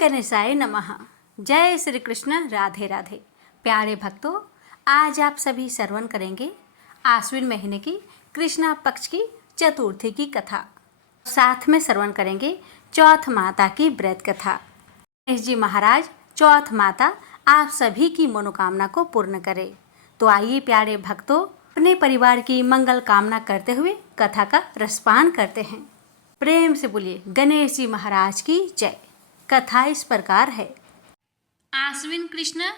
गणेशाय नमः। जय श्री कृष्ण, राधे राधे। प्यारे भक्तों, आज आप सभी श्रवण करेंगे आश्विन महीने की कृष्णा पक्ष की चतुर्थी की कथा। साथ में श्रवण करेंगे चौथ माता की व्रत कथा। गणेश जी महाराज चौथ माता आप सभी की मनोकामना को पूर्ण करे। तो आइए प्यारे भक्तों, अपने परिवार की मंगल कामना करते हुए कथा का रसपान करते हैं। प्रेम से बोलिए गणेश जी महाराज की जय। कथा इस प्रकार है। आश्विन कृष्ण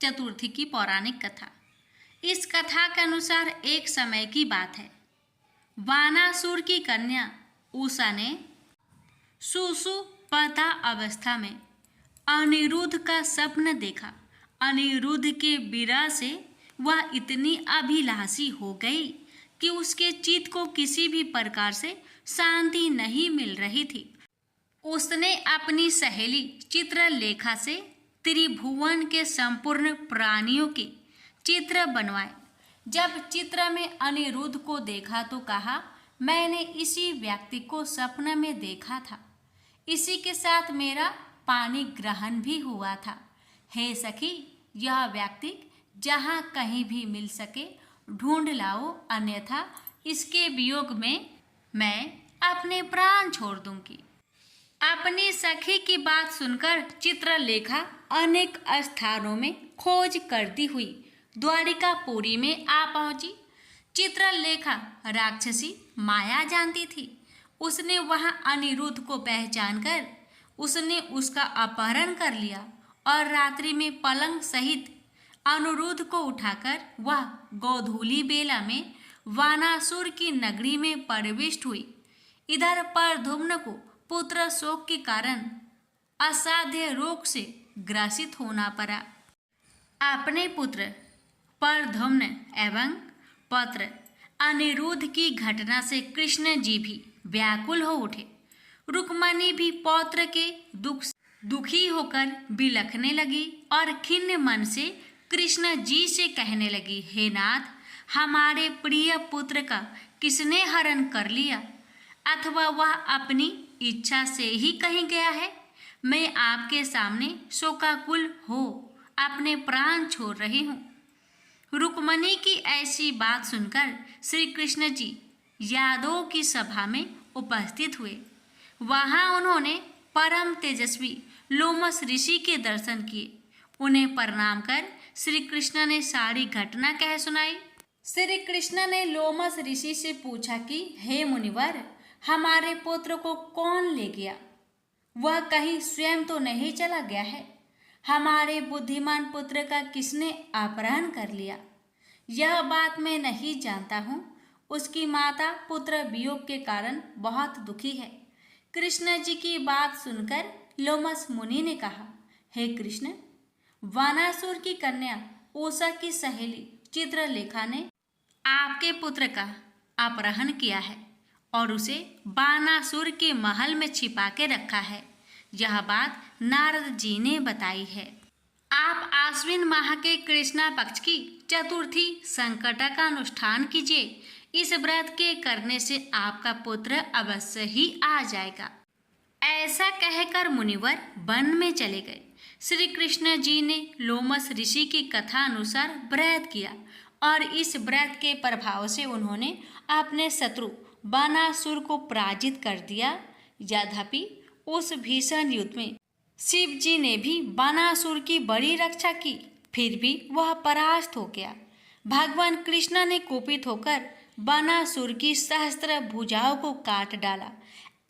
चतुर्थी की पौराणिक कथा। इस कथा के अनुसार एक समय की बात है। वानासुर की कन्या उषा ने सुषुप्ता अवस्था में अनिरुद्ध का स्वप्न देखा। अनिरुद्ध के विरह से वह इतनी अभिलाषी हो गई कि उसके चित्त को किसी भी प्रकार से शांति नहीं मिल रही थी। उसने अपनी सहेली चित्रलेखा से त्रिभुवन के संपूर्ण प्राणियों के चित्र बनवाए। जब चित्र में अनिरुद्ध को देखा तो कहा, मैंने इसी व्यक्ति को सपने में देखा था। इसी के साथ मेरा पानी ग्रहण भी हुआ था। हे सखी, यह व्यक्ति जहाँ कहीं भी मिल सके ढूंढ लाओ, अन्यथा इसके वियोग में मैं अपने प्राण छोड़ दूंगी। अपनी सखी की बात सुनकर चित्रलेखा अनेक स्थानों में खोज करती हुई द्वारिकापुरी में आ पहुंची। चित्रलेखा राक्षसी माया जानती थी। उसने वहां अनिरुद्ध को पहचान कर उसने उसका अपहरण कर लिया और रात्रि में पलंग सहित अनिरुद्ध को उठाकर वह गोधूली बेला में वानासुर की नगरी में प्रविष्ट हुई। इधर परधुम्न को पुत्र शोक के कारण असाध्य रोग से ग्रसित होना पड़ा। अपने पुत्र परधुम्न एवं पौत्र अनिरुद्ध की घटना से कृष्ण जी भी व्याकुल हो उठे। रुक्मणी भी पौत्र के दुखी होकर बिलखने लगी और खिन्न मन से कृष्ण जी से कहने लगी, हे नाथ, हमारे प्रिय पुत्र का किसने हरण कर लिया, अथवा वह अपनी इच्छा से ही कहीं गया है। मैं आपके सामने शोकाकुल हो अपने प्राण छोड़ रही हूँ। रुक्मणी की ऐसी बात सुनकर श्री कृष्ण जी यादवों की सभा में उपस्थित हुए। वहाँ उन्होंने परम तेजस्वी लोमस ऋषि के दर्शन किए। उन्हें प्रणाम कर श्री कृष्ण ने सारी घटना कह सुनाई। श्री कृष्ण ने लोमस ऋषि से पूछा कि हे मुनिवर, हमारे पुत्र को कौन ले गया? वह कहीं स्वयं तो नहीं चला गया है? हमारे बुद्धिमान पुत्र का किसने अपहरण कर लिया? यह बात मैं नहीं जानता हूँ। उसकी माता पुत्र वियोग के कारण बहुत दुखी है। कृष्ण जी की बात सुनकर लोमस मुनि ने कहा, हे कृष्ण, वानासुर की कन्या उषा की सहेली चित्रलेखा ने आपके पुत्र का अपहरण किया है और उसे बानासुर के महल में छिपा के रखा है। यह बात नारद जी ने बताई है। आप आश्विन माह के कृष्णा पक्ष की चतुर्थी संकटा का अनुष्ठान कीजिए। इस व्रत के करने से आपका पुत्र अवश्य ही आ जाएगा। ऐसा कहकर मुनिवर वन में चले गए। श्री कृष्ण जी ने लोमस ऋषि की कथा अनुसार व्रत किया और इस व्रत के प्रभाव से उन्होंने अपने शत्रु बानासुर को पराजित कर दिया। यद्यपि उस भीषण युद्ध में शिव जी ने भी बानासुर की बड़ी रक्षा की, फिर भी वह परास्त हो गया। भगवान कृष्ण ने कुपित होकर बानासुर की सहस्त्र भुजाओं को काट डाला।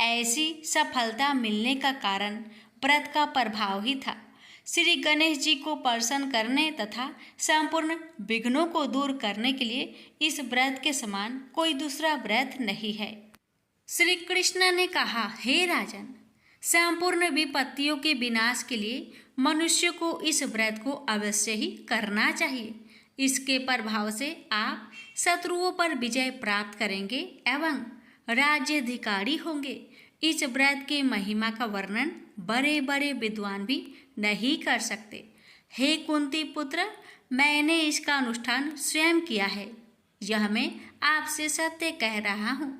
ऐसी सफलता मिलने का कारण व्रत का प्रभाव ही था। श्री गणेश जी को प्रसन्न करने तथा संपूर्ण विघ्नों को दूर करने के लिए इस व्रत के समान कोई दूसरा व्रत नहीं है। श्री कृष्ण ने कहा, हे राजन, संपूर्ण विपत्तियों के विनाश के लिए मनुष्य को इस व्रत को अवश्य ही करना चाहिए। इसके प्रभाव से आप शत्रुओं पर विजय प्राप्त करेंगे एवं राज्याधिकारी होंगे। इस व्रत के महिमा का वर्णन बड़े बड़े विद्वान भी नहीं कर सकते। हे कुंती पुत्र, मैंने इसका अनुष्ठान स्वयं किया है। यह मैं आपसे सत्य कह रहा हूँ।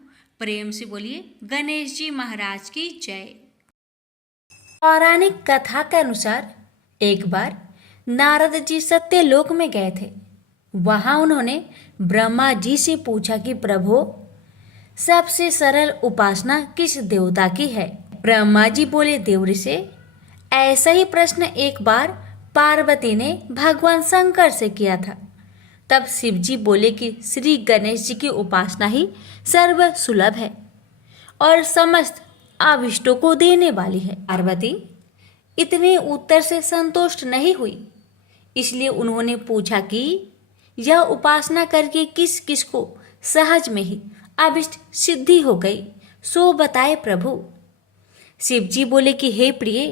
प्रेम से बोलिए गणेश जी महाराज की जय। पौराणिक कथा के अनुसार एक बार नारद जी सत्यलोक में गए थे। वहां उन्होंने ब्रह्मा जी से पूछा कि प्रभु, सबसे सरल उपासना किस देवता की है? ब्रह्मा जी बोले, देव से ऐसा ही प्रश्न एक बार पार्वती ने भगवान शंकर से किया था। तब शिव जी बोले कि श्री गणेश जी की उपासना ही सर्व सुलभ है और समस्त अभिष्टों को देने वाली है। पार्वती इतने उत्तर से संतुष्ट नहीं हुई, इसलिए उन्होंने पूछा कि यह उपासना करके किस किस को सहज में ही अभिष्ट सिद्धि हो गई, सो बताए प्रभु। शिव जी बोले कि हे प्रिय,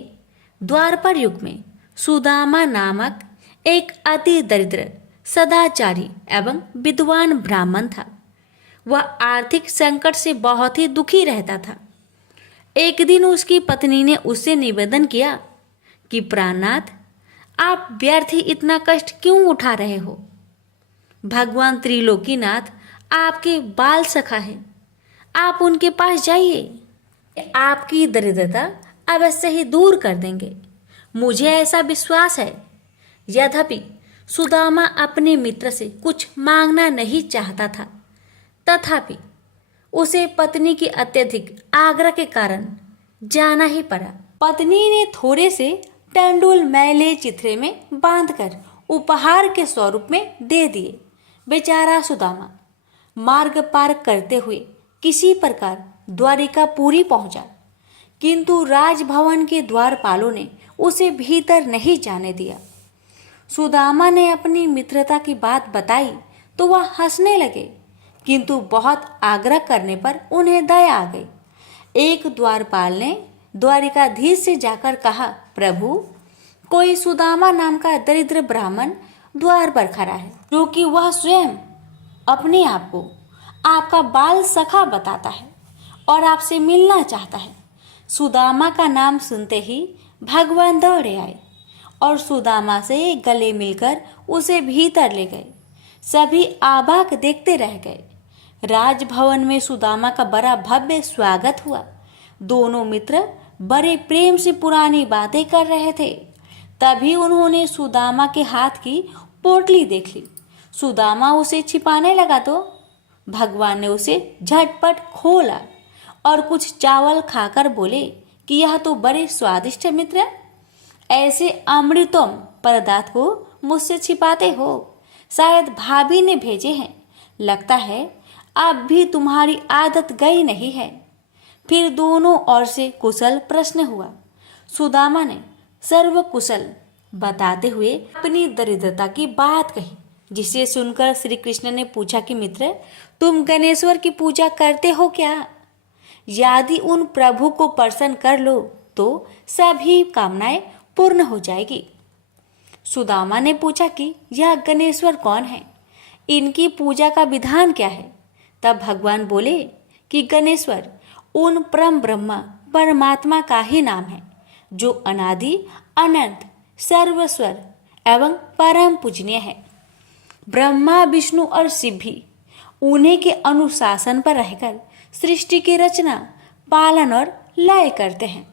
द्वापर युग में सुदामा नामक एक अति दरिद्र, सदाचारी एवं विद्वान ब्राह्मण था। वह आर्थिक संकट से बहुत ही दुखी रहता था। एक दिन उसकी पत्नी ने उससे निवेदन किया कि प्राणनाथ, आप व्यर्थ ही इतना कष्ट क्यों उठा रहे हो? भगवान त्रिलोकीनाथ आपके बाल सखा है, आप उनके पास जाइए, आपकी दरिद्रता अवश्य ही दूर कर देंगे। मुझे ऐसा विश्वास है। यद्यपि सुदामा अपने मित्र से कुछ मांगना नहीं चाहता था, तथापि उसे पत्नी की अत्यधिक आग्रह के कारण जाना ही पड़ा। पत्नी ने थोड़े से टंडुल मैले चिथड़े में बांधकर उपहार के स्वरूप में दे दिए। बेचारा सुदामा मार्ग पार करते हुए किसी प्रकार द्वारिकापुरी पहुंचा, किंतु राजभवन के द्वारपालों ने उसे भीतर नहीं जाने दिया। सुदामा ने अपनी मित्रता की बात बताई तो वह हंसने लगे, किंतु बहुत आग्रह करने पर उन्हें दया आ गई। एक द्वारपाल ने द्वारिकाधीश से जाकर कहा, प्रभु, कोई सुदामा नाम का दरिद्र ब्राह्मण द्वार पर खड़ा है, जो कि वह स्वयं अपने आप को आपका बाल सखा बताता है और आपसे मिलना चाहता है। सुदामा का नाम सुनते ही भगवान दौड़े आए और सुदामा से गले मिलकर उसे भीतर ले गए। सभी आबाक देखते रह गए। राजभवन में सुदामा का बड़ा भव्य स्वागत हुआ। दोनों मित्र बड़े प्रेम से पुरानी बातें कर रहे थे। तभी उन्होंने सुदामा के हाथ की पोटली देख ली। सुदामा उसे छिपाने लगा तो भगवान ने उसे झटपट खोला और कुछ चावल खाकर बोले कि यह तो बड़े स्वादिष्ट मित्र, ऐसे अमृतम पदार्थ को मुझसे छिपाते हो? शायद भाभी ने भेजे हैं। लगता है अब भी तुम्हारी आदत गई नहीं है। फिर दोनों ओर से कुशल प्रश्न हुआ। सुदामा ने सर्व कुशल बताते हुए अपनी दरिद्रता की बात कही, जिसे सुनकर श्री कृष्ण ने पूछा कि मित्र, तुम गणेश्वर की पूजा करते हो क्या? यदि उन प्रभु को प्रसन्न कर लो तो सभी कामनाएं पूर्ण हो जाएगी। सुदामा ने पूछा कि यह गणेश्वर कौन है, इनकी पूजा का विधान क्या है? तब भगवान बोले कि गणेश्वर उन परम ब्रह्मा परमात्मा का ही नाम है, जो अनादि अनंत सर्वस्वर एवं परम पूजनीय है। ब्रह्मा विष्णु और शिव भी उन्हीं के अनुशासन पर रहकर सृष्टि की रचना, पालन और लय करते हैं।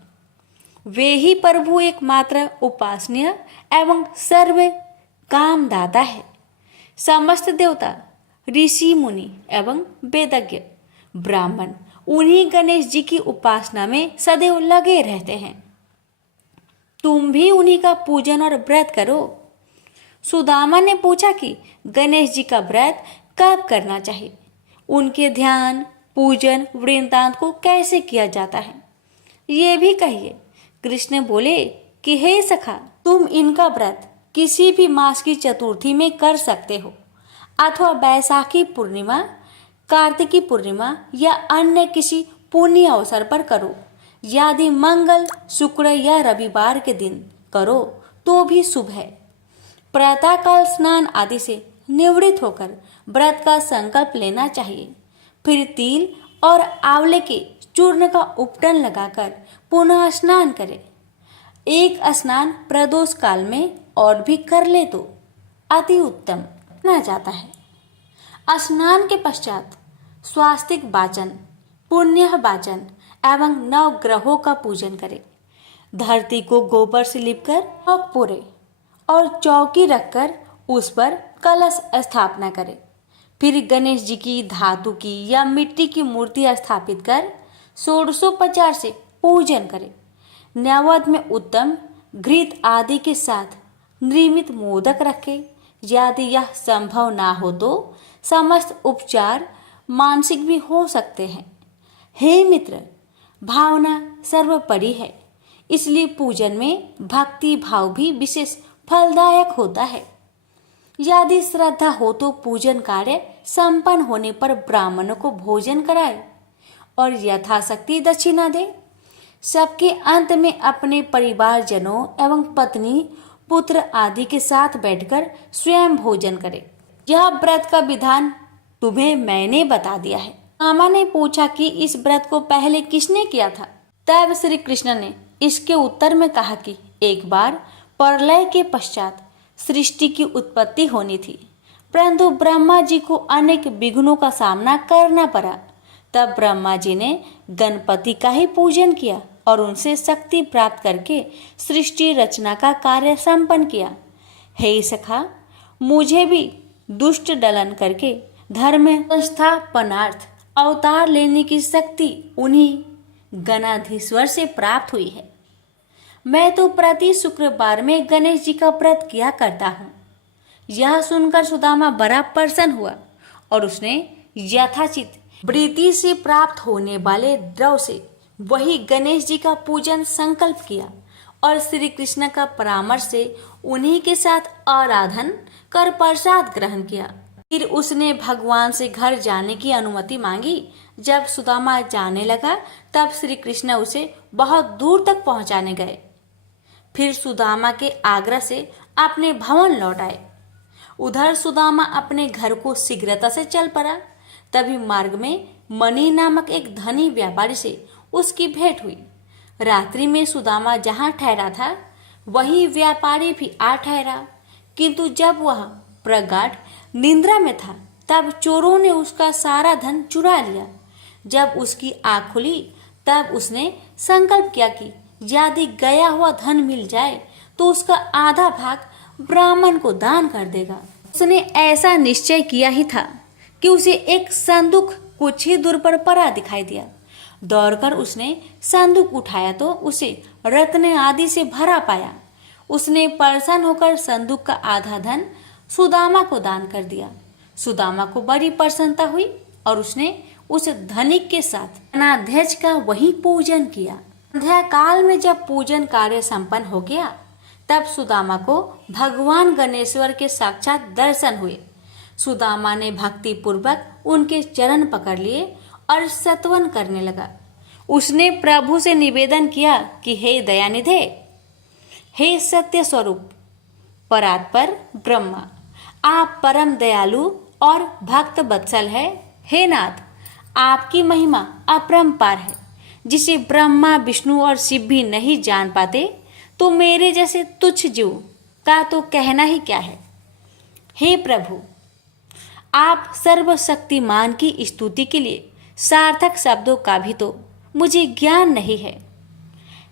वे ही प्रभु एकमात्र उपासनीय एवं सर्व कामदाता है। समस्त देवता, ऋषि मुनि एवं वेदज्ञ ब्राह्मण उन्हीं गणेश जी की उपासना में सदैव लगे रहते हैं। तुम भी उन्हीं का पूजन और व्रत करो। सुदामा ने पूछा कि गणेश जी का व्रत कब करना चाहिए, उनके ध्यान, पूजन, वृंदांत को कैसे किया जाता है, ये भी कहिए। कृष्ण बोले कि हे सखा, तुम इनका व्रत किसी भी मास की चतुर्थी में कर सकते हो, अथवा बैसाखी पूर्णिमा, कार्तिकी पूर्णिमा या अन्य किसी पुण्य अवसर पर करो। यदि मंगल, शुक्र या रविवार के दिन करो तो भी शुभ है। प्रातःकाल स्नान आदि से निवृत्त होकर व्रत का संकल्प लेना चाहिए। फिर तिल और आंवले के चूर्ण का उपटन लगाकर पुनः स्नान करें। एक स्नान प्रदोष काल में और भी कर ले तो अति उत्तम माना जाता है। स्नान के पश्चात स्वास्तिक वाचन, पुण्य वाचन एवं नव ग्रहों का पूजन करें। धरती को गोबर से लिपकर चौक पूरे और चौकी रखकर उस पर कलश स्थापना करे। फिर गणेश जी की धातु की या मिट्टी की मूर्ति स्थापित कर षोडशोपचार से पूजन करे। नैवेद्य में उत्तम घृत आदि के साथ निर्मित मोदक रखे। यदि यह संभव ना हो तो समस्त उपचार मानसिक भी हो सकते हैं। हे मित्र, भावना सर्वोपरि है, इसलिए पूजन में भक्ति भाव भी विशेष फलदायक होता है। यदि श्रद्धा हो तो पूजन कार्य संपन्न होने पर ब्राह्मणों को भोजन कराए और यथाशक्ति दक्षिणा दे। सबके अंत में अपने परिवारजनों एवं पत्नी पुत्र आदि के साथ बैठकर स्वयं भोजन करे। यह व्रत का विधान तुम्हें मैंने बता दिया है। मामा ने पूछा कि इस व्रत को पहले किसने किया था? तब श्री कृष्ण ने इसके उत्तर में कहा कि एक बार प्रलय के पश्चात सृष्टि की उत्पत्ति होनी थी, परंतु ब्रह्मा जी को अनेक विघ्नों का सामना करना पड़ा। तब ब्रह्मा जी ने गणपति का ही पूजन किया और उनसे शक्ति प्राप्त करके सृष्टि रचना का कार्य संपन्न किया। हे सखा, मुझे भी दुष्ट दलन करके धर्म संस्थापनार्थ अवतार लेने की शक्ति उन्हीं गणाधीश्वर से प्राप्त हुई है। मैं तो प्रति शुक्रवार में गणेश जी का व्रत किया करता हूँ। यह सुनकर सुदामा बड़ा प्रसन्न हुआ और उसने यथाचित वृत्ति से प्राप्त होने वाले द्रव्य से वही गणेश जी का पूजन संकल्प किया और श्री कृष्ण का परामर्श से उन्हीं के साथ आराधन कर प्रसाद ग्रहण किया। फिर उसने भगवान से घर जाने की अनुमति मांगी। जब सुदामा जाने लगा तब श्री कृष्ण उसे बहुत दूर तक पहुंचाने गए। फिर सुदामा के आग्रह से अपने भवन लौट आए। उधर सुदामा अपने घर को शीघ्रता से चल पड़ा। तभी मार्ग में मणि नामक एक धनी व्यापारी से उसकी भेंट हुई। रात्रि में सुदामा जहाँ ठहरा था वही व्यापारी भी आ ठहरा, किंतु जब वह प्रगाढ़ निंद्रा में था तब चोरों ने उसका सारा धन चुरा लिया। जब उसकी आँख खुली तब उसने संकल्प किया कि यदि गया हुआ धन मिल जाए तो उसका आधा भाग ब्राह्मण को दान कर देगा। उसने ऐसा निश्चय किया ही था कि उसे एक संदूक कुछ ही दूर पर पड़ा दिखाई दिया। दौड़कर उसने संदूक उठाया तो उसे रत्न आदि से भरा पाया। उसने प्रसन्न होकर संदूक का आधा धन सुदामा को दान कर दिया। सुदामा को बड़ी प्रसन्नता हुई और उसने उस धनिक के साथ गणाध्यक्ष का वही पूजन किया। संध्या काल में जब पूजन कार्य संपन्न हो गया तब सुदामा को भगवान गणेश्वर के साक्षात दर्शन हुए। सुदामा ने भक्ति पूर्वक उनके चरण पकड़ लिए और स्तवन करने लगा। उसने प्रभु से निवेदन किया कि हे दयानिधे, हे सत्य स्वरूप परात्पर ब्रह्मा, आप परम दयालु और भक्त वत्सल है। हे नाथ, आपकी महिमा अपरंपार है, जिसे ब्रह्मा विष्णु और शिव भी नहीं जान पाते, तो मेरे जैसे तुच्छ जीव का तो कहना ही क्या है। हे प्रभु, आप सर्वशक्तिमान की स्तुति के लिए सार्थक शब्दों का भी तो मुझे ज्ञान नहीं है।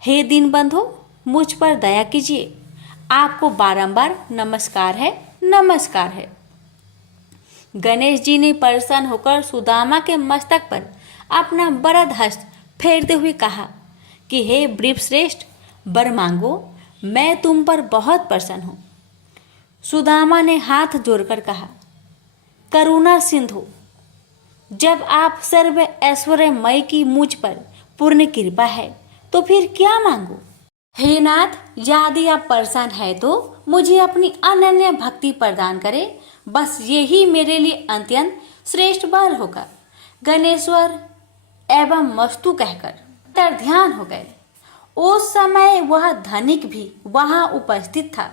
हे दीनबंधु, मुझ पर दया कीजिए। आपको बारंबार नमस्कार है, नमस्कार है। गणेश जी ने प्रसन्न होकर सुदामा के मस्तक पर अपना वरद हस्त फेरते हुए कहा कि हे वृषश्रेष्ठ, वर मांगो, मैं तुम पर बहुत प्रसन्न हूँ। सुदामा ने हाथ जोड़कर कहा, करुणा सिंधु, जब आप सर्व ऐश्वर्यमय की मुझ पर पूर्ण कृपा है तो फिर क्या मांगो। हे नाथ, यदि आप प्रसन्न है तो मुझे अपनी अनन्य भक्ति प्रदान करें। बस यही मेरे लिए अत्यंत श्रेष्ठ वर होगा। गणेश्वर एवं मस्तु कहकर तर ध्यान हो गए। उस समय वह धनिक भी वहां उपस्थित था।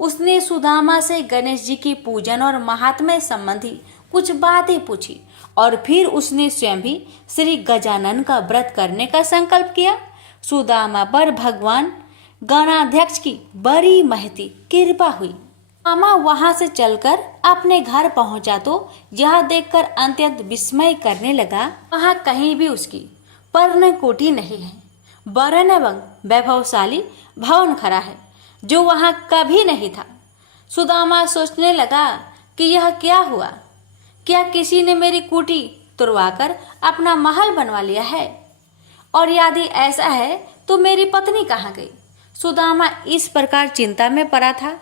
उसने सुदामा से गणेश जी की पूजन और महात्म्य संबंधी कुछ बातें पूछी और फिर उसने स्वयं भी श्री गजानन का व्रत करने का संकल्प किया। सुदामा पर भगवान गणाध्यक्ष की बड़ी महती कृपा हुई। मामा वहां से चलकर अपने घर पहुंचा तो यह देखकर अत्यंत विस्मय करने लगा, वहां कहीं भी उसकी पर्णकोटि नहीं है। वरण एवं वैभवशाली भवन खड़ा है जो वहां कभी नहीं था। सुदामा सोचने लगा कि यह क्या हुआ, क्या किसी ने मेरी कुटी तुड़वाकर अपना महल बनवा लिया है, और यदि ऐसा है तो मेरी पत्नी कहाँ गई। सुदामा इस प्रकार चिंता में पड़ा था।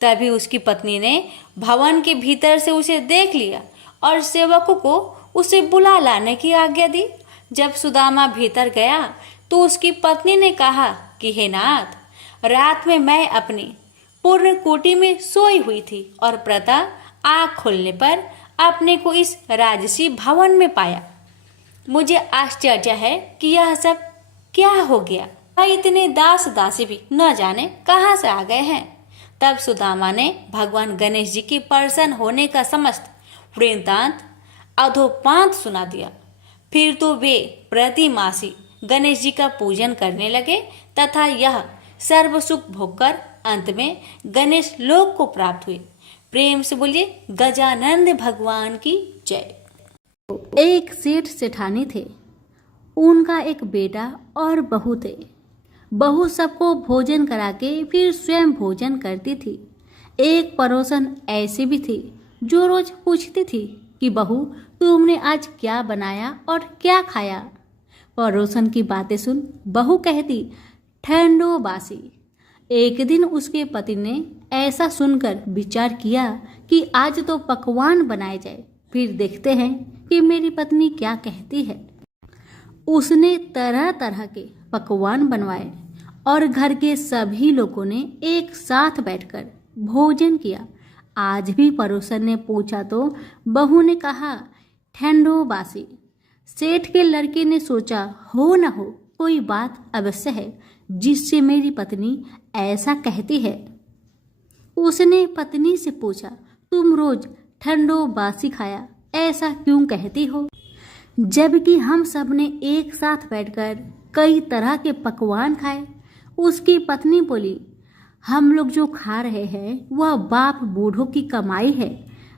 तभी उसकी पत्नी ने भवन के भीतर से उसे देख लिया और सेवकों को उसे बुला लाने की आज्ञा दी। जब सुदामा भीतर गया तो उसकी पत्नी ने कहा कि हे नाथ, रात में मैं अपनी पूर्ण कोटि में सोई हुई थी और प्रातः आँख खोलने पर अपने को इस राजसी भवन में पाया। मुझे आश्चर्य है कि यह सब क्या हो गया। इतने दास दासी भी न जाने कहाँ से आ गए हैं। तब सुदामा ने भगवान गणेश जी के प्रसन्न होने का समस्त वृत्तांत अधोपांत सुना दिया। फिर तो वे प्रतिमासी गणेश जी का पूजन करने लगे तथा यह सर्व सुख भोगकर अंत में गणेश लोक को प्राप्त हुए। प्रेम से बोलिए गजानंद भगवान की जय। एक सेठ सेठानी थे। उनका एक बेटा और बहू थे। बहू सबको भोजन करा के फिर स्वयं भोजन करती थी। एक पड़ोसन ऐसी भी थी जो रोज पूछती थी कि बहू, तुमने आज क्या बनाया और क्या खाया। पड़ोसन की बातें सुन बहू कहती, ठंडो बासी। एक दिन उसके पति ने ऐसा सुनकर विचार किया कि आज तो पकवान बनाए जाए, फिर देखते हैं कि मेरी पत्नी क्या कहती है। उसने तरह तरह के पकवान बनवाए और घर के सभी लोगों ने एक साथ बैठकर भोजन किया। आज भी पड़ोसन ने पूछा तो बहू ने कहा, ठंडो बासी। सेठ के लड़के ने सोचा, हो न हो कोई बात अवश्य है जिससे मेरी पत्नी ऐसा कहती है। उसने पत्नी से पूछा, तुम रोज ठंडो बासी खाया ऐसा क्यों कहती हो, जबकि हम सब ने एक साथ बैठकर कई तरह के पकवान खाए। उसकी पत्नी बोली, हम लोग जो खा रहे हैं वह बाप बूढ़ों की कमाई है।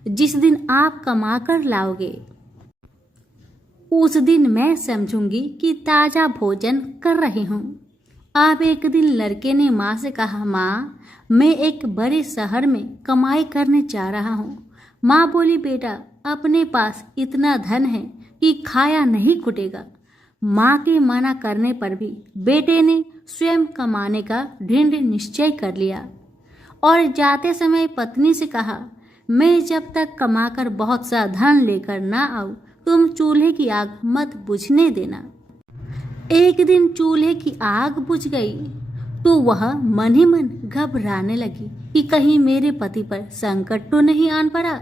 जिस दिन आप कमा कर लाओगे उस दिन मैं समझूंगी कि ताजा भोजन कर रही हूँ। अब एक दिन लड़के ने माँ से कहा, माँ, मैं एक बड़े शहर में कमाई करने जा रहा हूँ। माँ बोली, बेटा, अपने पास इतना धन है कि खाया नहीं खुटेगा। माँ के मना करने पर भी बेटे ने स्वयं कमाने का दृढ़ निश्चय कर लिया और जाते समय पत्नी से कहा, मैं जब तक कमाकर बहुत सा धन लेकर ना आऊं तुम चूल्हे की आग मत बुझने देना। एक दिन चूल्हे की आग बुझ गई तो वह मन ही मन घबराने लगी कि कहीं मेरे पति पर संकट तो नहीं आन पड़ा।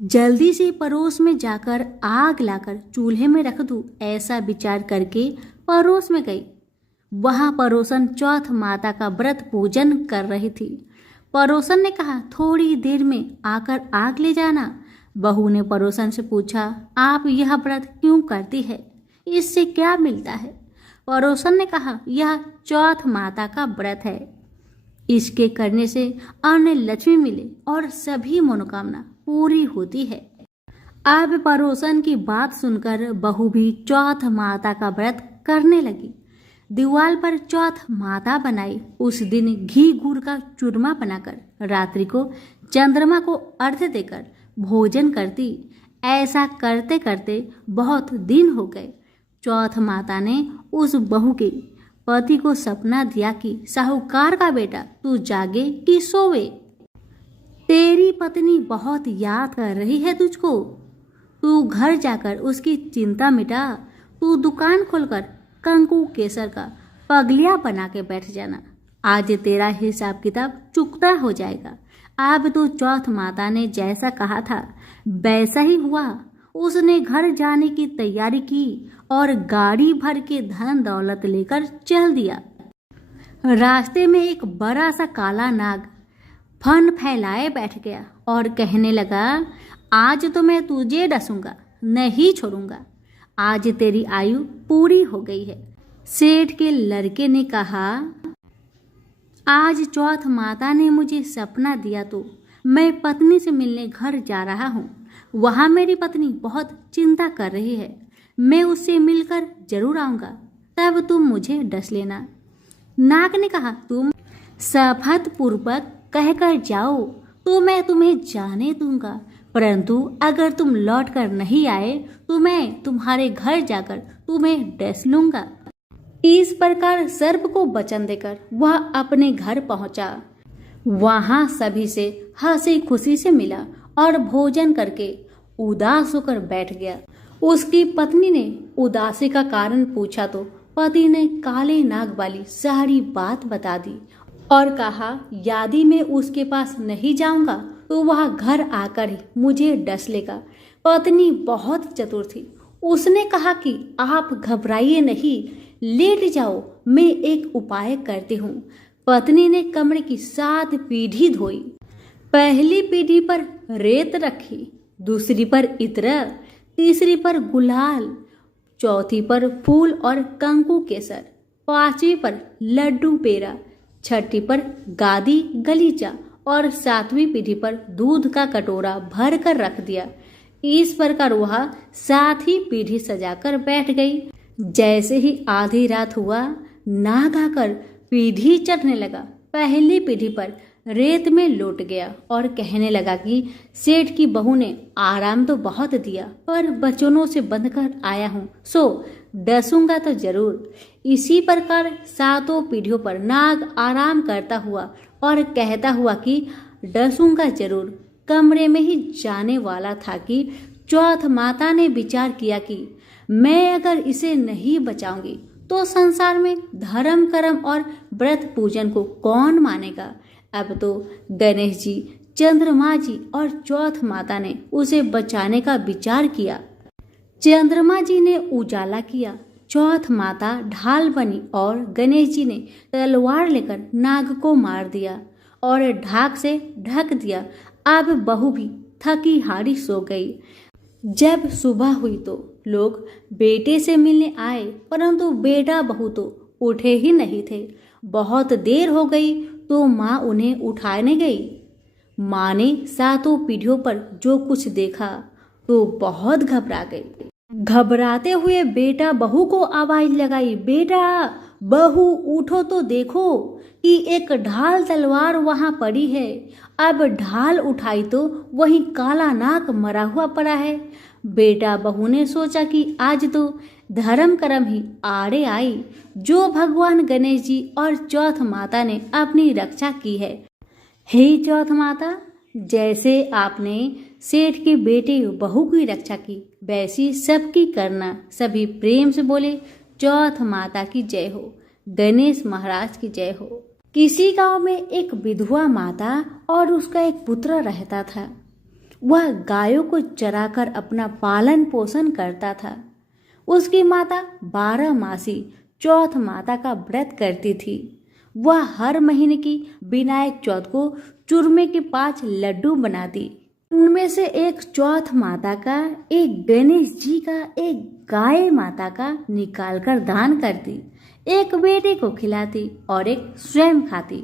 जल्दी से पड़ोस में जाकर आग लाकर चूल्हे में रख दूं, ऐसा विचार करके पड़ोस में गई। वहां पड़ोसन चौथ माता का व्रत पूजन कर रही थी। पड़ोसन ने कहा, थोड़ी देर में आकर आग ले जाना। बहू ने पड़ोसन से पूछा, आप यह व्रत क्यों करती है, इससे क्या मिलता है। पड़ोसन ने कहा, यह चौथ माता का व्रत है, इसके करने से अन्न लक्ष्मी मिले और सभी मनोकामना पूरी होती है। अब पड़ोसन की बात सुनकर बहू भी चौथ माता का व्रत करने लगी। दीवार पर चौथ माता बनाई। उस दिन घी गुड़ का चूरमा बनाकर रात्रि को चंद्रमा को अर्घ्य देकर भोजन करती। ऐसा करते करते बहुत दिन हो गए। चौथ माता ने उस बहू के पति को सपना दिया कि साहूकार का बेटा तू जागे कि सोवे, तेरी पत्नी बहुत याद कर रही है तुझको। तू घर जाकर उसकी चिंता मिटा। तू दुकान खोलकर कंकु केसर का पगलिया बना के बैठ जाना। आज तेरा हिसाब किताब चुकता हो जाएगा। अब तो चौथ माता ने जैसा कहा था वैसा ही हुआ। उसने घर जाने की तैयारी की और गाड़ी भर के धन दौलत लेकर चल दिया। रास्ते में एक बड़ा सा काला नाग फन फैलाए बैठ गया और कहने लगा, आज तो मैं तुझे डसूंगा, नहीं छोड़ूंगा। आज तेरी आयु पूरी हो गई है। सेठ के लड़के ने कहा, आज चौथ माता ने मुझे सपना दिया तो मैं पत्नी से मिलने घर जा रहा हूँ। वहाँ मेरी पत्नी बहुत चिंता कर रही है। मैं उससे मिलकर जरूर आऊँगा, तब तुम मुझे डस लेना। नाग ने कहा, तुम शपथ पूर्वक कहकर जाओ तो मैं तुम्हें जाने दूंगा, परंतु अगर तुम लौट कर नहीं आए तो मैं तुम्हारे घर जाकर तुम्हें डस लूंगा। इस प्रकार सर्प को वचन देकर वह अपने घर पहुंचा। वहां सभी से हंसी खुशी से मिला और भोजन करके उदास होकर बैठ गया। उसकी पत्नी ने उदासी का कारण पूछा तो पति ने काले नाग वाली सारी बात बता दी और कहा, यदि मैं उसके पास नहीं जाऊंगा तो वह घर आकर ही मुझे डस लेगा। पत्नी बहुत चतुर थी। उसने कहा कि आप घबराइए नहीं, लेट जाओ, मैं एक उपाय करती हूँ। पत्नी ने कमरे की 7 पीढ़ी धोई। पहली पीढ़ी पर रेत रखी, दूसरी पर इत्र, तीसरी पर गुलाल, चौथी पर फूल और कंकु केसर, पांचवी पर लड्डू पेड़ा, छठी पर गादी गलीचा और 7वीं पीढ़ी पर दूध का कटोरा भर कर रख दिया। इस प्रकार वह 7 ही पीढ़ी सजाकर बैठ गई। जैसे ही आधी रात हुआ, नाग आकर पीढ़ी चढ़ने लगा। पहली पीढ़ी पर रेत में लौट गया और कहने लगा कि सेठ की बहू ने आराम तो बहुत दिया, पर बचनों से बंध कर आया हूँ, सो डसूंगा तो जरूर। इसी प्रकार 7 पीढ़ियों पर नाग आराम करता हुआ और कहता हुआ कि डसूंगा जरूर कमरे में ही जाने वाला था कि चौथ माता ने विचार किया कि मैं अगर इसे नहीं बचाऊंगी तो संसार में धर्म कर्म और व्रत पूजन को कौन मानेगा। अब तो गणेश जी, चंद्रमा जी और चौथ माता ने उसे बचाने का विचार किया। चंद्रमा जी ने उजाला किया, चौथ माता ढाल बनी और गणेश जी ने तलवार लेकर नाग को मार दिया और ढाक से ढक दिया। अब बहू भी थकी हारी सो गई। जब सुबह हुई तो लोग बेटे से मिलने आए, परंतु बेटा बहू तो उठे ही नहीं थे। बहुत देर हो गई तो माँ उन्हें उठाने गई। माँ ने 7 पीढ़ियों पर जो कुछ देखा तो बहुत घबरा गई। घबराते हुए बेटा बहू को आवाज लगाई, बेटा बहू उठो तो देखो कि एक ढाल तलवार वहां पड़ी है। अब ढाल उठाई तो वहीं काला नाग मरा हुआ पड़ा है। बेटा बहू ने सोचा कि आज तो धर्म कर्म ही आड़े आई, जो भगवान गणेश जी और चौथ माता ने अपनी रक्षा की है। हे चौथ माता, जैसे आपने सेठ के बेटे बहू की रक्षा की, वैसी सबकी करना। सभी प्रेम से बोले, चौथ माता की जय हो, गणेश महाराज की जय हो। किसी गांव में एक विधवा माता और उसका एक पुत्र रहता था। वह गायों को चराकर अपना पालन पोषण करता था। उसकी माता 12 मासी चौथ माता का व्रत करती थी। वह हर महीने की विनायक चौथ को चूरमे के 5 लड्डू बनाती। उनमें से एक चौथ माता का, एक गणेश जी का, एक गाय माता का निकालकर दान करती, एक बेटे को खिलाती और एक स्वयं खाती।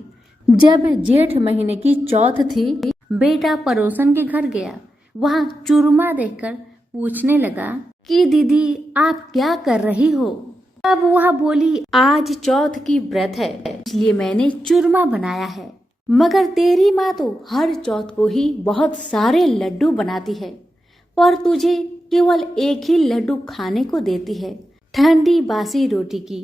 जब जेठ महीने की चौथ थी, बेटा पड़ोसन के घर गया। वहां चूरमा देखकर पूछने लगा कि दीदी आप क्या कर रही हो। अब वह बोली, आज चौथ की व्रत है, इसलिए मैंने चूरमा बनाया है। मगर तेरी माँ तो हर चौथ को ही बहुत सारे लड्डू बनाती है, पर तुझे केवल एक ही लड्डू खाने को देती है। ठंडी बासी रोटी की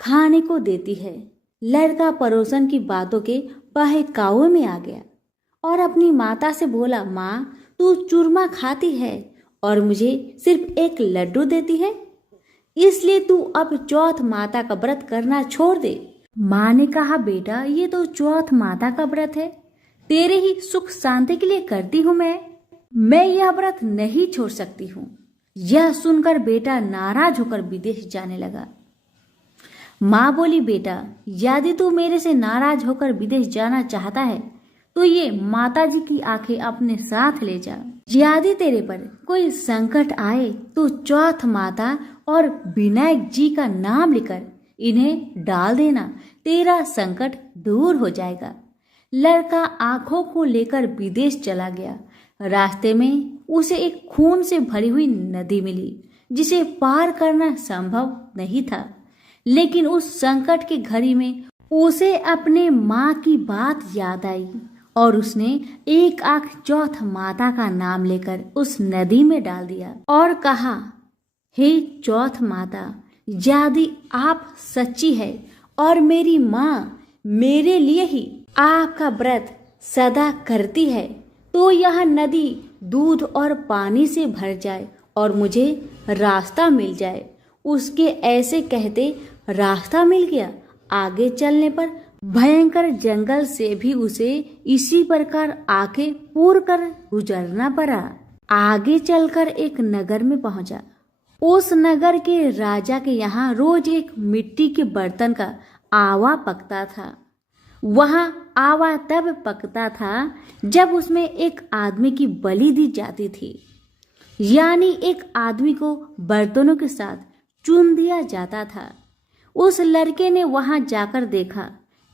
खाने को देती है। लड़का पड़ोसन की बातों के बहकावे में आ गया और अपनी माता से बोला, माँ तू चूरमा खाती है और मुझे सिर्फ एक लड्डू देती है, इसलिए तू अब चौथ माता का व्रत करना छोड़ दे। माँ ने कहा, बेटा ये तो चौथ माता का व्रत है, तेरे ही सुख शांति के लिए करती हूँ मैं यह व्रत नहीं छोड़ सकती हूँ। यह सुनकर बेटा नाराज होकर विदेश जाने लगा। माँ बोली, बेटा यदि तू मेरे से नाराज होकर विदेश जाना चाहता है तो ये माताजी की आंखें अपने साथ ले जा। यदि तेरे पर कोई संकट आए तो चौथ माता और विनायक जी का नाम लेकर इन्हें डाल देना, तेरा संकट दूर हो जाएगा। लड़का आंखों को लेकर विदेश चला गया। रास्ते में उसे एक खून से भरी हुई नदी मिली, जिसे पार करना संभव नहीं था, लेकिन उस संकट की घड़ी में उसे अपने माँ की बात याद आई और उसने एक आंख चौथ माता का नाम लेकर उस नदी में डाल दिया और कहा, हे चौथ माता, यदि आप सच्ची है और मेरी माँ मेरे लिए ही आपका व्रत सदा करती है तो यह नदी दूध और पानी से भर जाए और मुझे रास्ता मिल जाए। उसके ऐसे कहते रास्ता मिल गया। आगे चलने पर भयंकर जंगल से भी उसे इसी प्रकार आके पूर कर गुजरना पड़ा। आगे चलकर एक नगर में पहुंचा। उस नगर के राजा के यहाँ रोज एक मिट्टी के बर्तन का आवा पकता था। वहाँ आवा तब पकता था जब उसमें एक आदमी की बलि दी जाती थी, यानी एक आदमी को बर्तनों के साथ चुन दिया जाता था। उस लड़के ने वहां जाकर देखा,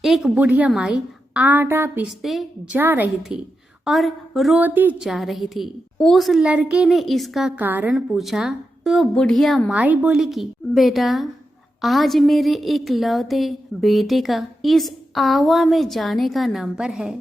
एक बुढ़िया माई आटा पीसते जा रही थी और रोती जा रही थी। उस लड़के ने इसका कारण पूछा तो बुढ़िया माई बोली कि बेटा, आज मेरे इकलौते बेटे का इस आवा में जाने का नंबर है।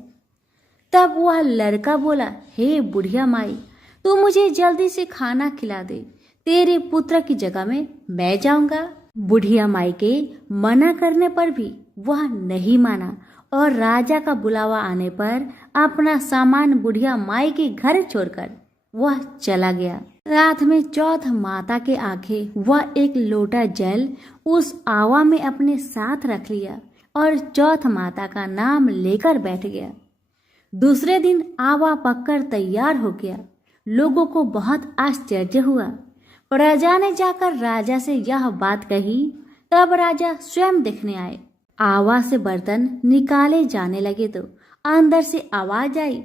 तब वह लड़का बोला, हे बुढ़िया माई, तू मुझे जल्दी से खाना खिला दे, तेरे पुत्र की जगह में मैं जाऊंगा। बुढ़िया माई के मना करने पर भी वह नहीं माना और राजा का बुलावा आने पर अपना सामान बुढ़िया माई के घर छोड़कर वह चला गया। रात में चौथ माता के आंखें वह एक लोटा जल उस आवा में अपने साथ रख लिया और चौथ माता का नाम लेकर बैठ गया। दूसरे दिन आवा पककर तैयार हो गया। लोगों को बहुत आश्चर्य हुआ। प्रजा ने जाकर राजा से यह बात कही। तब राजा स्वयं देखने आए। आवा से बर्तन निकाले जाने लगे तो अंदर से आवाज आई,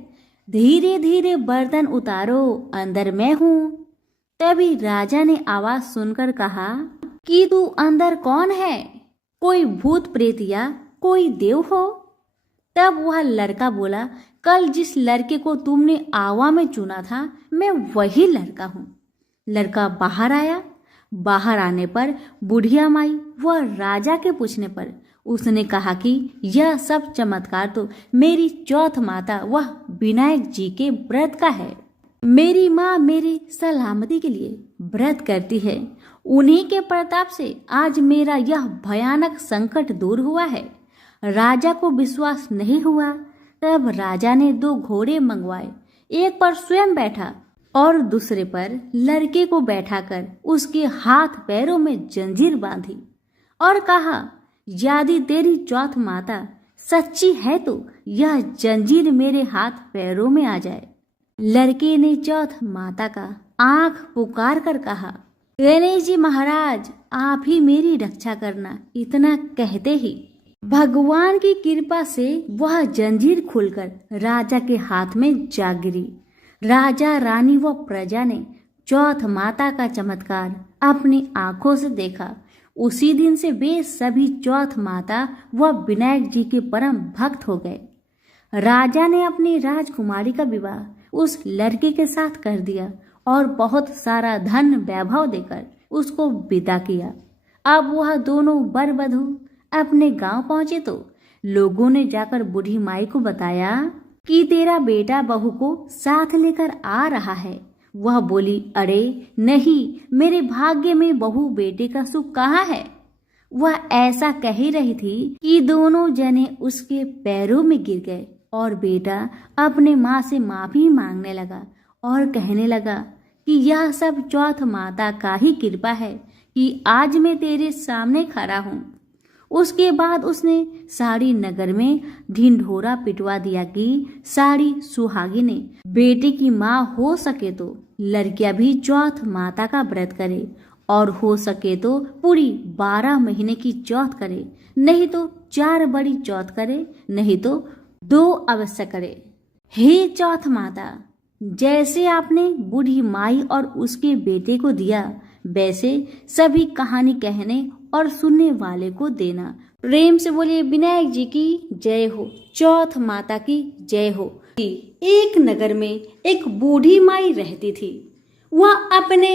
धीरे धीरे बर्तन उतारो, अंदर मैं हूँ। तभी राजा ने आवाज सुनकर कहा कि तू अंदर कौन है? कोई भूत प्रेत या कोई देव हो? तब वह लड़का बोला, कल जिस लड़के को तुमने आवा में चुना था मैं वही लड़का हूँ। लड़का बाहर आया। बाहर आने पर बुढ़िया माई वह राजा के पूछने पर उसने कहा कि यह सब चमत्कार तो मेरी चौथ माता वह विनायक जी के व्रत का है। मेरी माँ मेरी सलामती के लिए व्रत करती है। उन्हीं के प्रताप से आज मेरा यह भयानक संकट दूर हुआ है। राजा को विश्वास नहीं हुआ। तब राजा ने 2 घोड़े मंगवाए। एक पर स्वयं बैठा और दूसरे पर लड़के को बैठाकर उसके हाथ पैरों में जंजीर बांधी और कहा, यदि तेरी चौथ माता सच्ची है तो यह जंजीर मेरे हाथ पैरों में आ जाए। लड़के ने चौथ माता का आंख पुकार कर कहा, गणेश जी महाराज, आप ही मेरी रक्षा करना। इतना कहते ही भगवान की कृपा से वह जंजीर खुलकर राजा के हाथ में जा गिरी। राजा, रानी व प्रजा ने चौथ माता का चमत्कार अपनी आंखों से देखा। उसी दिन से वे सभी चौथ माता व विनायक जी के परम भक्त हो गए। राजा ने अपनी राजकुमारी का विवाह उस लड़के के साथ कर दिया और बहुत सारा धन वैभव देकर उसको विदा किया। अब वह दोनों वर वधू अपने गांव पहुंचे तो लोगों ने जाकर बूढ़ी माई को बताया कि तेरा बेटा बहू को साथ लेकर आ रहा है। वह बोली, अरे नहीं, मेरे भाग्य में बहू बेटे का सुख कहाँ है। वह ऐसा कह ही रही थी कि दोनों जने उसके पैरों में गिर गए और बेटा अपने माँ से माफी मांगने लगा और कहने लगा कि यह सब चौथ माता का ही कृपा है कि आज मैं तेरे सामने खड़ा हूँ। उसके बाद उसने सारी नगर में ढिंढोरा पिटवा दिया कि सारी सुहागिने बेटे की माँ हो सके तो लड़कियां भी चौथ माता का व्रत करे और हो सके तो पूरी 12 महीने की चौथ करे, नहीं तो 4 बड़ी चौथ करे, नहीं तो 2 अवश्य करे। हे चौथ माता, जैसे आपने बूढ़ी माई और उसके बेटे को दिया वैसे सभी कहानी कहने और सुनने वाले को देना। प्रेम से बोलिए विनायक जी की जय हो, चौथ माता की जय हो। एक नगर में एक बूढ़ी माई रहती थी। वह अपने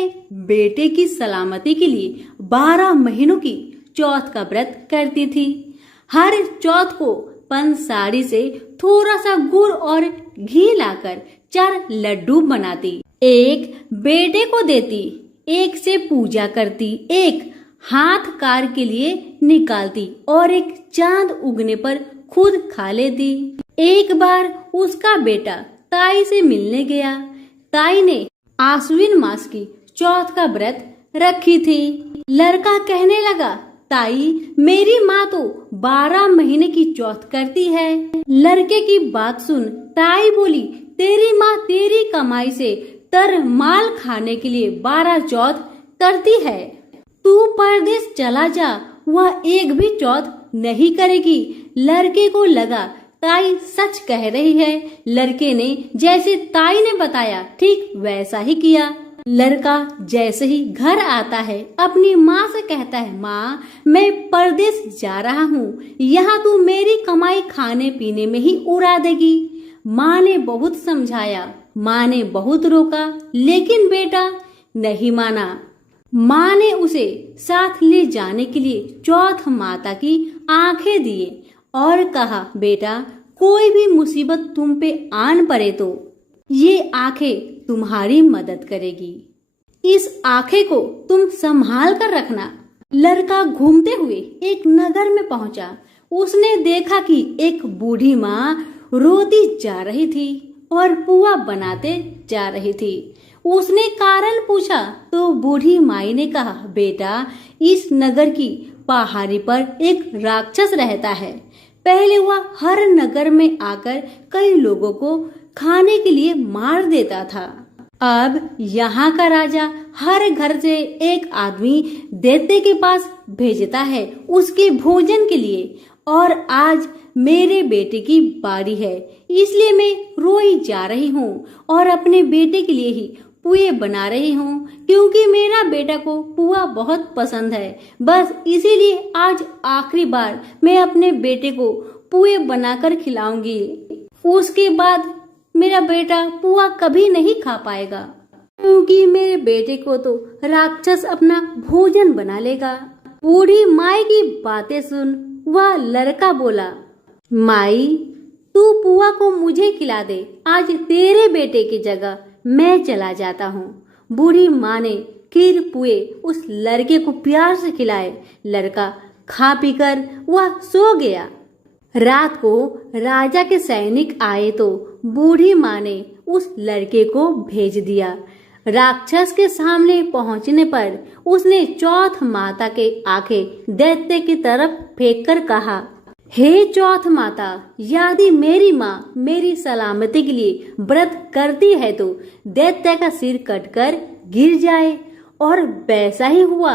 बेटे की सलामती के लिए 12 महीनों की चौथ का व्रत करती थी। हर चौथ को पंसारी से थोड़ा सा गुड़ और घी लाकर 4 लड्डू बनाती, एक बेटे को देती, एक से पूजा करती, एक हाथ कार के लिए निकालती और एक चांद उगने पर खुद खा लेती। एक बार उसका बेटा ताई से मिलने गया। ताई ने आश्विन मास की चौथ का व्रत रखी थी। लड़का कहने लगा, ताई मेरी माँ तो 12 महीने की चौथ करती है। लड़के की बात सुन ताई बोली, तेरी माँ तेरी कमाई से तर माल खाने के लिए 12 चौथ करती है, तू परदेश चला जा, वह एक भी चौथ नहीं करेगी। लड़के को लगा ताई सच कह रही है। लड़के ने जैसे ताई ने बताया ठीक वैसा ही किया। लड़का जैसे ही घर आता है अपनी माँ से कहता है, माँ मैं परदेश जा रहा हूँ, यहाँ तू मेरी कमाई खाने पीने में ही उड़ा देगी। माँ ने बहुत समझाया, माँ ने बहुत रोका, लेकिन बेटा नहीं माना। माँ ने उसे साथ ले जाने के लिए चौथ माता की आंखें दिए और कहा, बेटा कोई भी मुसीबत तुम पे आन पड़े तो ये आंखें तुम्हारी मदद करेगी, इस आंखें को तुम संभाल कर रखना। लड़का घूमते हुए एक नगर में पहुंचा। उसने देखा कि एक बूढ़ी माँ रोती जा रही थी और पुआ बनाते जा रही थी। उसने कारण पूछा तो बूढ़ी माई ने कहा, बेटा इस नगर की पहाड़ी पर एक राक्षस रहता है। पहले वह हर नगर में आकर कई लोगों को खाने के लिए मार देता था। अब यहाँ का राजा हर घर से एक आदमी दैत्य के पास भेजता है उसके भोजन के लिए, और आज मेरे बेटे की बारी है, इसलिए मैं रोई जा रही हूँ और अपने बेटे के लिए ही पुए बना रही हूँ, क्योंकि मेरा बेटा को पुआ बहुत पसंद है। बस इसीलिए आज आखिरी बार मैं अपने बेटे को पुए बनाकर खिलाऊंगी। उसके बाद मेरा बेटा पुआ कभी नहीं खा पाएगा, क्योंकि मेरे बेटे को तो राक्षस अपना भोजन बना लेगा। बूढ़ी माई की बातें सुन वह लड़का बोला, माई तू पुआ को मुझे खिला दे, आज तेरे बेटे की जगह मैं चला जाता हूँ। बूढ़ी माँ ने खीर पुए उस लड़के को प्यार से खिलाए। लड़का खा पीकर वह सो गया। रात को राजा के सैनिक आए तो बूढ़ी माँ ने उस लड़के को भेज दिया। राक्षस के सामने पहुंचने पर उसने चौथ माता के आंखें दैत्य की तरफ फेंककर कहा, हे चौथ माता, यदि मेरी माँ मेरी सलामती के लिए व्रत करती है तो दैत्य का सिर कटकर गिर जाए। और वैसा ही हुआ।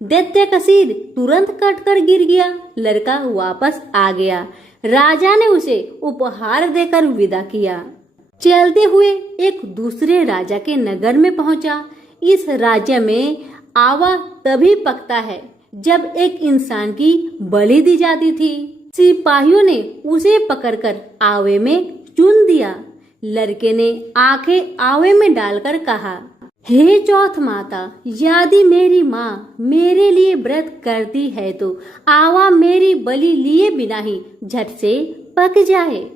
दैत्य का सिर तुरंत कटकर गिर गया। लड़का वापस आ गया। राजा ने उसे उपहार देकर विदा किया। चलते हुए एक दूसरे राजा के नगर में पहुंचा। इस राज्य में आवा तभी पकता है जब एक इंसान की बलि दी जाती थी। सिपाहियों ने उसे पकड़कर आवे में चुन दिया। लड़के ने आंखें आवे में डालकर कहा, हे चौथ माता, यदि मेरी माँ मेरे लिए व्रत करती है तो आवा मेरी बलि लिए बिना ही झट से पक जाए।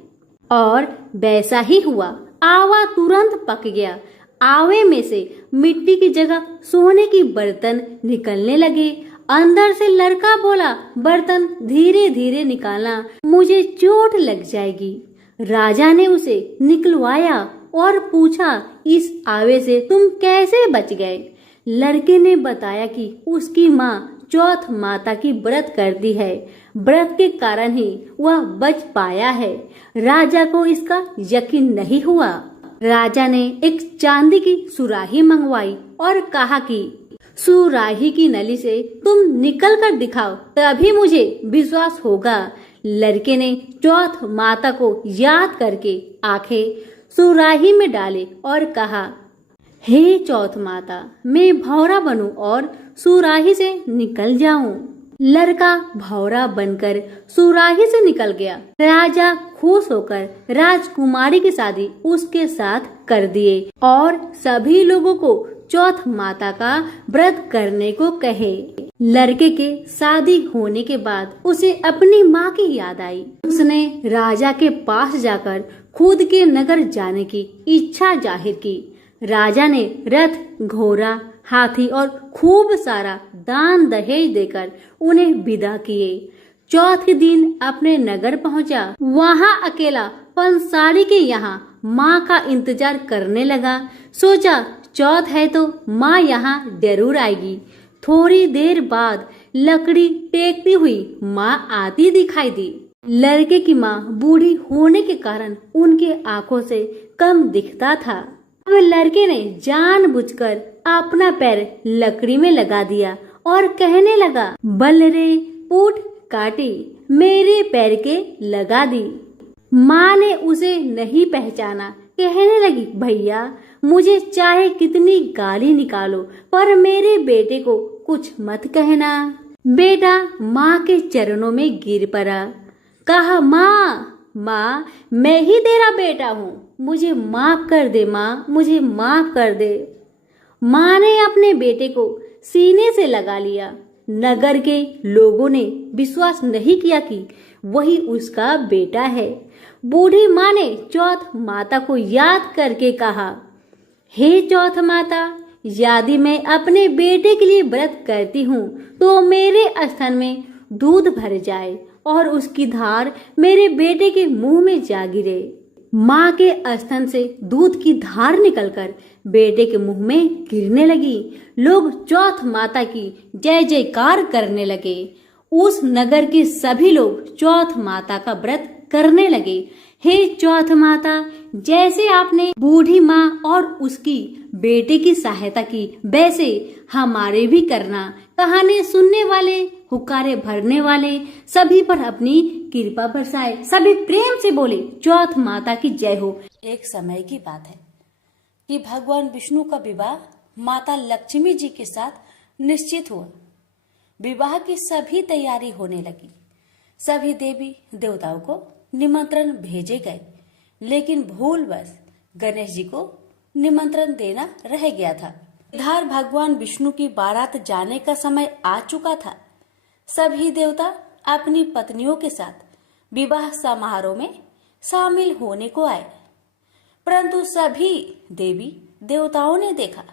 और वैसा ही हुआ। आवा तुरंत पक गया। आवे में से मिट्टी की जगह सोने की बर्तन निकलने लगे। अंदर से लड़का बोला, बर्तन धीरे धीरे निकालना, मुझे चोट लग जाएगी। राजा ने उसे निकलवाया और पूछा, इस आवे से तुम कैसे बच गए? लड़के ने बताया कि उसकी माँ चौथ माता की व्रत करती है, व्रत के कारण ही वह बच पाया है। राजा को इसका यकीन नहीं हुआ। राजा ने एक चांदी की सुराही मंगवाई और कहा कि सुराही की नली से तुम निकल कर दिखाओ, तभी मुझे विश्वास होगा। लड़के ने चौथ माता को याद करके आंखें सुराही में डाले और कहा, हे चौथ माता, मैं भौरा बनूं और सुराही से निकल जाऊं। लड़का भौरा बनकर सुराही से निकल गया। राजा खुश होकर राजकुमारी की शादी उसके साथ कर दिए और सभी लोगों को चौथ माता का व्रत करने को कहे। लड़के के शादी होने के बाद उसे अपनी माँ की याद आई। उसने राजा के पास जाकर खुद के नगर जाने की इच्छा जाहिर की। राजा ने रथ, घोड़ा, हाथी और खूब सारा दान दहेज देकर उन्हें विदा किए। चौथे दिन अपने नगर पहुंचा। वहां अकेला पंसारी के यहाँ माँ का इंतजार करने लगा। सोचा चौथ है तो माँ यहाँ जरूर आएगी। थोड़ी देर बाद लकड़ी टेकती हुई माँ आती दिखाई दी। लड़के की माँ बूढ़ी होने के कारण उनके आंखों से कम दिखता था। अब लड़के ने जानबूझकर अपना पैर लकड़ी में लगा दिया और कहने लगा, बल रे पूठ काटी, मेरे पैर के लगा दी। माँ ने उसे नहीं पहचाना। कहने लगी, भैया मुझे चाहे कितनी गाली निकालो पर मेरे बेटे को कुछ मत कहना। बेटा माँ के चरणों में गिर पड़ा। कहा, माँ मैं ही तेरा बेटा हूँ, मुझे माफ कर दे माँ, मुझे माफ कर दे। माँ ने अपने बेटे को सीने से लगा लिया। नगर के लोगों ने विश्वास नहीं किया कि वही उसका बेटा है। बूढ़ी माँ ने चौथ माता को याद करके कहा, हे चौथ माता, यदि मैं अपने बेटे के लिए व्रत करती हूँ तो मेरे स्तन में दूध भर जाए और उसकी धार मेरे बेटे के मुंह में जा गिरे। माँ के स्तन से दूध की धार निकलकर बेटे के मुंह में गिरने लगी। लोग चौथ माता की जय जयकार करने लगे। उस नगर के सभी लोग चौथ माता का व्रत करने लगे। हे चौथ माता, जैसे आपने बूढ़ी माँ और उसकी बेटे की सहायता की वैसे हमारे भी करना। कहानी सुनने वाले, हुक्कारे भरने वाले सभी पर अपनी कृपा बरसाए। सभी प्रेम से बोले, चौथ माता की जय हो। एक समय की बात है कि भगवान विष्णु का विवाह माता लक्ष्मी जी के साथ निश्चित हुआ। विवाह की सभी तैयारी होने लगी। सभी देवी देवताओं को निमंत्रण भेजे गए, लेकिन भूलवश गणेश जी को निमंत्रण देना रह गया था। इधर भगवान विष्णु की बारात जाने का समय आ चुका था। सभी देवता अपनी पत्नियों के साथ विवाह समारोह में शामिल होने को आए, परंतु सभी देवी देवताओं ने देखा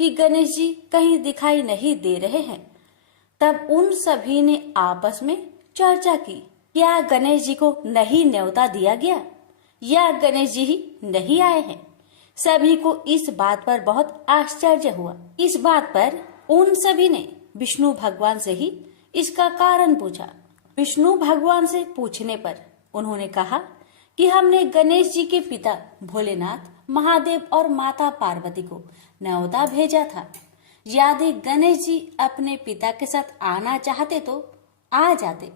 कि गणेश जी कहीं दिखाई नहीं दे रहे हैं। तब उन सभी ने आपस में चर्चा की, क्या गणेश जी को नहीं न्योता दिया गया या गणेश जी ही नहीं आए हैं। सभी को इस बात पर बहुत आश्चर्य हुआ। इस बात पर उन सभी ने विष्णु भगवान से ही इसका कारण पूछा। विष्णु भगवान से पूछने पर उन्होंने कहा कि हमने गणेश जी के पिता भोलेनाथ, महादेव और माता पार्वती को न्योता भेजा था। यदि गणेश जी अपने पिता के साथ आना चाहते तो आ जाते,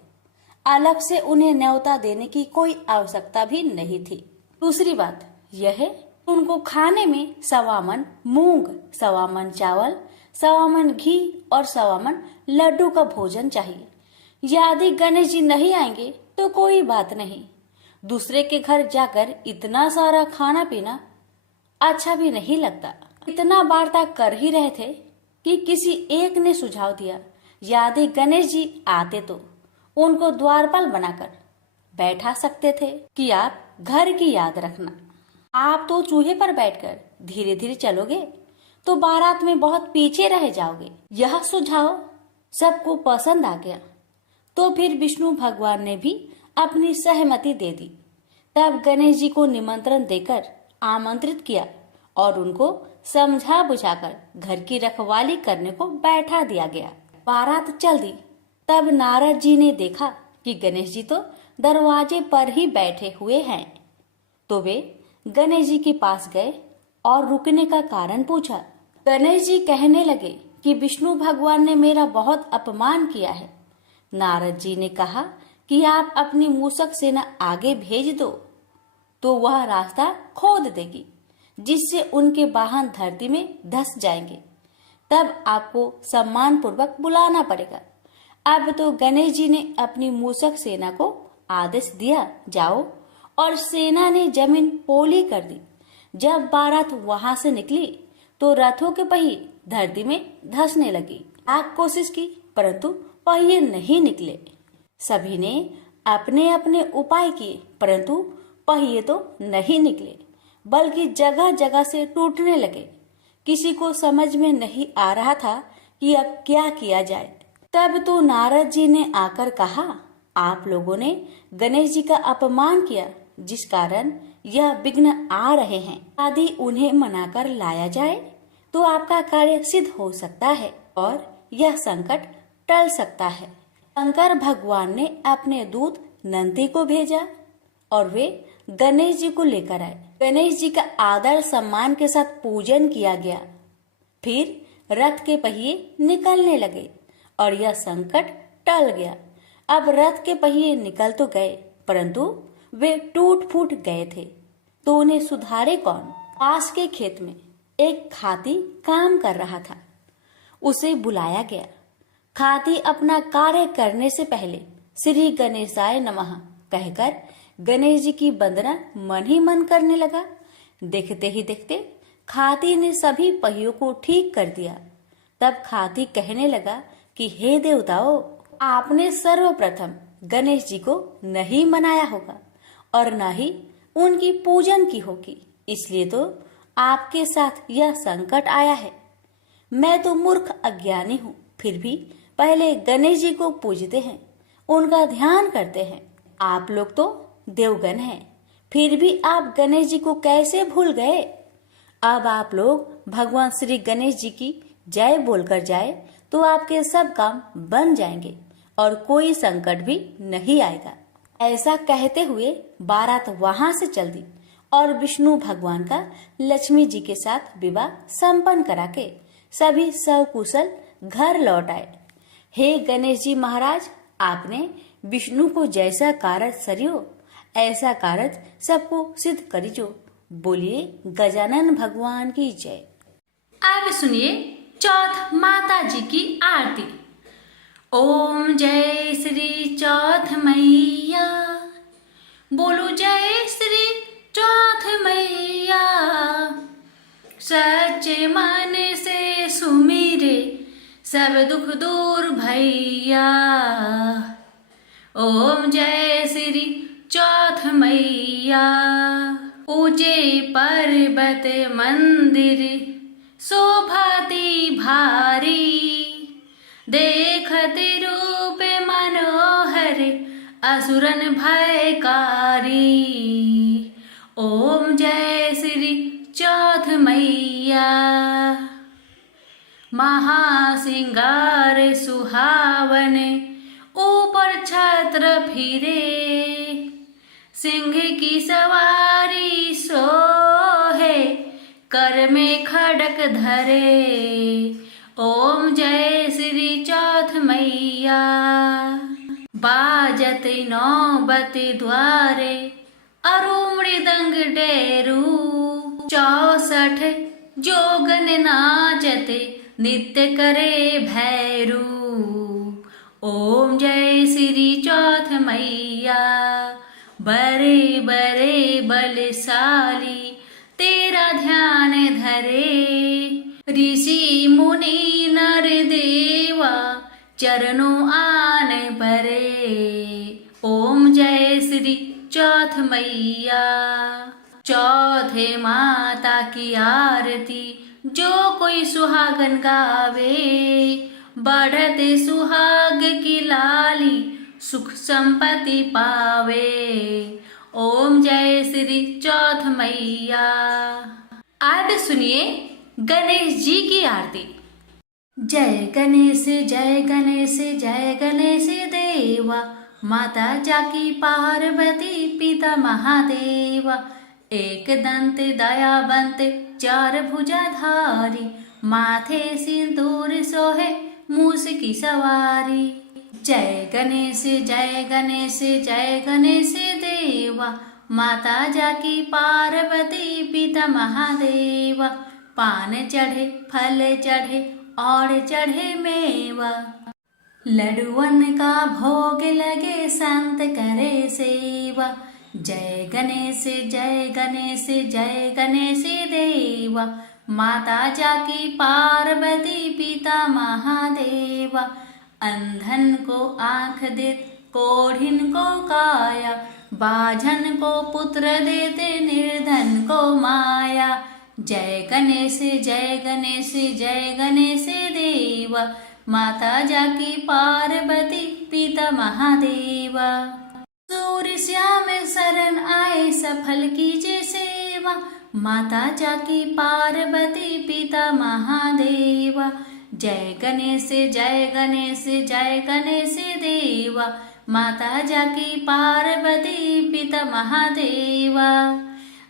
अलग से उन्हें न्योता देने की कोई आवश्यकता भी नहीं थी। दूसरी बात यह है, उनको खाने में 1.25 मन मूंग, 1.25 मन चावल, 1.25 मन घी और 1.25 मन लड्डू का भोजन चाहिए। यदि गणेश जी नहीं आएंगे तो कोई बात नहीं, दूसरे के घर जाकर इतना सारा खाना पीना अच्छा भी नहीं लगता। इतना वार्ता कर ही रहे थे कि किसी एक ने सुझाव दिया, यदि गणेश जी आते तो उनको द्वारपाल बनाकर बैठा सकते थे कि आप घर की याद रखना। आप तो चूहे पर बैठकर धीरे धीरे चलोगे तो बारात में बहुत पीछे रह जाओगे। यह सुझाव सबको पसंद आ गया, तो फिर विष्णु भगवान ने भी अपनी सहमति दे दी। तब गणेश जी को निमंत्रण देकर आमंत्रित किया और उनको समझा बुझाकर घर की रखवाली करने को बैठा दिया गया। बारात चल दी। तब नारद जी ने देखा कि गणेश जी तो दरवाजे पर ही बैठे हुए हैं, तो वे गणेश जी के पास गए और रुकने का कारण पूछा। गणेश जी कहने लगे कि विष्णु भगवान ने मेरा बहुत अपमान किया है। नारद जी ने कहा कि आप अपनी मूषक सेना आगे भेज दो तो वह रास्ता खोद देगी, जिससे उनके वाहन धरती में धंस जाएंगे। तब आपको सम्मान पूर्वक बुलाना पड़ेगा। अब तो गणेश जी ने अपनी मूषक सेना को आदेश दिया, जाओ, और सेना ने जमीन पोली कर दी। जब बारात वहां से निकली तो रथों के पहिए धरती में धंसने लगी। आप कोशिश की परंतु पहिए नहीं निकले। सभी ने अपने अपने उपाय किए, परंतु पहिए तो नहीं निकले, बल्कि जगह जगह से टूटने लगे। किसी को समझ में नहीं आ रहा था कि अब क्या किया जाए। तब तो नारद जी ने आकर कहा, आप लोगों ने गणेश जी का अपमान किया, जिस कारण यह विघ्न आ रहे हैं। यदि उन्हें मनाकर लाया जाए तो आपका कार्य सिद्ध हो सकता है और यह संकट टल सकता है। शंकर भगवान ने अपने दूत नंदी को भेजा और वे गणेश जी को लेकर आए। गणेश जी का आदर सम्मान के साथ पूजन किया गया। फिर रथ के पहिए निकलने लगे और यह संकट टल गया। अब रथ के पहिए निकल तो गए, परंतु वे टूट फूट गए थे, तो उन्हें सुधारे कौन। पास के खेत में एक खाती काम कर रहा था। उसे बुलाया गया। खाती अपना कार्य करने से पहले श्री गणेशाय नमः कहकर गणेश जी की वंदना मन ही मन करने लगा। देखते ही देखते खाती ने सभी पहियों को ठीक कर दिया। तब खाती कहने लगा कि हे देवताओं, आपने सर्वप्रथम गणेश जी को नहीं मनाया होगा और न ही उनकी पूजन की होगी, इसलिए तो आपके साथ यह संकट आया है। मैं तो मूर्ख अज्ञानी हूँ, फिर भी पहले गणेश जी को पूजते हैं, उनका ध्यान करते हैं। आप लोग तो देवगण हैं, फिर भी आप गणेश जी को कैसे भूल गए। अब आप लोग भगवान श्री गणेश जी की जय बोलकर जाए तो आपके सब काम बन जाएंगे और कोई संकट भी नहीं आएगा। ऐसा कहते हुए बारात वहां से चल दी और विष्णु भगवान का लक्ष्मी जी के साथ विवाह संपन्न करा के सभी सकुशल घर लौट आए। हे गणेश जी महाराज, आपने विष्णु को जैसा कारज सरियो, ऐसा कारज सबको सिद्ध करिजो। बोलिए गजानन भगवान की जय। अब सुनिए चौथ माता जी की आरती। ओम जय श्री चौथ मैया, बोलो जय श्री चौथ मैया। सच्चे मन से सुमिरे सब दुख दूर भैया। ओम जय श्री चौथ मैया। ऊंचे पर्वत मंदिर शोभाती भारी, देखते रूप मनोहर असुरन भयकारी। ओम जय श्री चौथ मैया। महासिंगार सुहावन ऊपर छत्र फिरे, सिंह की सवारी सोहे कर में खड़क धरे। ओम जय श्री चौथ मैया। बाजत नौबत द्वारे अरु मृदंग डेरू, 64 जोगन नाचते नित्य करे भैरू। ओम जय श्री चौथ मैया। बरे बरे बलशाली तेरा ध्यान धरे, ऋषि मुनि नर देवा चरणों आन परे। ओम जय श्री चौथ मैया। चौथे माता की आरती जो कोई सुहागन गावे, बढ़ते सुहाग की लाली सुख संपत्ति पावे। ओम जय श्री चौथ मैया। अब सुनिए गणेश जी की आरती। जय गणेश जय गणेश जय गणेश देवा, माता जाकी पार्वती पिता महादेवा। एक दंत दयावंत चार भुजाधारी, माथे सिंदूर सोहे मूस की सवारी। जय गणेश जय गणेश जय गणेश देवा, माता जाकी पार्वती पिता महादेवा। पान चढ़े फल चढ़े और चढ़े मेवा, लड्डुअन का भोग लगे संत करे सेवा। जय गणेश जय गणेश जय गणेश देवा, माता जाकी पार्वती पिता महादेवा। अंधन को आँख देत कोढ़िन को काया, बाझन को पुत्र देते निर्धन को माया। जय गणेश जय गणेश जय गणेश देवा, माता जाकी पार्वती पिता महादेवा। सूर्य श्याम शरण आए सफल कीजिए सेवा, माता जाकी पार्वती पिता महादेवा। जय गणेश जय गणेश जय गणेश देवा, माता जाकी पार्वती पिता महादेवा।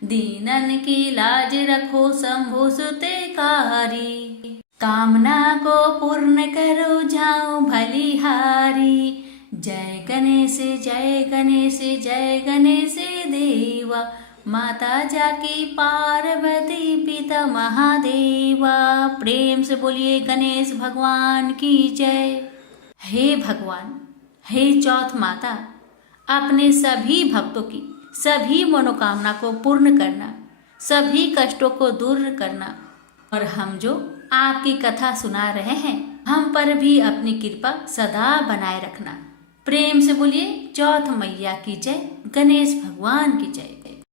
दीनन की लाज रखो शंभु सुतेकारी, कामना को पूर्ण करो जाओ भलिहारी। जय गणेश जय गणेश जय गणेश देवा, माता जाकी पार्वती पिता महादेवा। प्रेम से बोलिए गणेश भगवान की जय। हे भगवान, हे चौथ माता, अपने सभी भक्तों की सभी मनोकामना को पूर्ण करना, सभी कष्टों को दूर करना, और हम जो आपकी कथा सुना रहे हैं हम पर भी अपनी कृपा सदा बनाए रखना। प्रेम से बोलिए चौथ मैया की जय, गणेश भगवान की जय।